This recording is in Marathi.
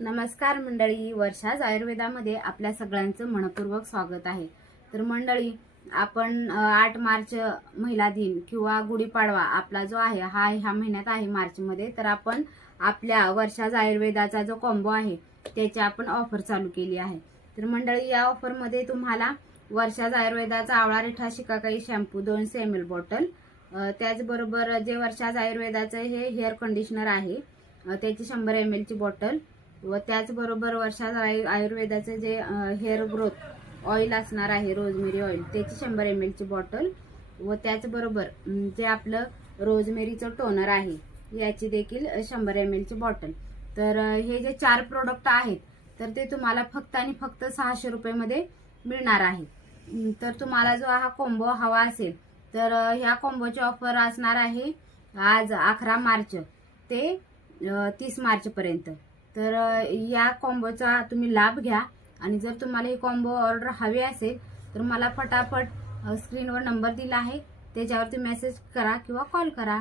नमस्कार मंडळी, वर्षाज आयुर्वेदामध्ये आपल्या सगळ्यांचं मनपूर्वक स्वागत आहे। तर मंडळी, आपण 8 मार्च महिला दिन किंवा गुढीपाडवा आपला जो आहे ह्या महिन्यात आहे मार्च मध्ये, तर आपण आपल्या वर्षाज आयुर्वेदाचा जो कॉम्बो आहे त्याची आपण ऑफर चालू केली आहे। तर मंडळी, या ऑफर मध्ये तुम्हाला वर्षाज आयुर्वेदाचा आवळा रिठा शिकाकाई शॅम्पू 200 ml बॉटल, त्याचबरोबर जे वर्षाज आयुर्वेदाचं हे हेअर कंडिशनर आहे त्याची 100 ml ची बॉटल, व त्याचबरोबर वर्षाज आयुर्वेदाचे जे हेअर ग्रोथ ऑइल असणार आहे रोजमेरी ऑइल त्याची 100 ml ची बॉटल, व त्याचबरोबर जे आपलं रोजमेरीचं टोनर आहे याची देखील 100 ml ची बॉटल। तर हे जे 4 प्रोडक्ट आहेत तर ते तुम्हाला फक्त आणि फक्त 600 रुपये मध्ये मिळणार आहे। तर तुम्हाला जो हा कॉम्बो हवा असेल तर ह्या कॉम्बोची ऑफर असणार आहे आज 11 मार्च ते 30 मार्च पर्यंत। तर या कॉम्बोचा तुम्ही लाभ घ्या, आणि जर तुम्हाला ही कॉम्बो ऑर्डर हवी असेल तर मला फटाफट स्क्रीनवर नंबर दिला आहे त्याच्यावरती मेसेज करा किंवा कॉल करा।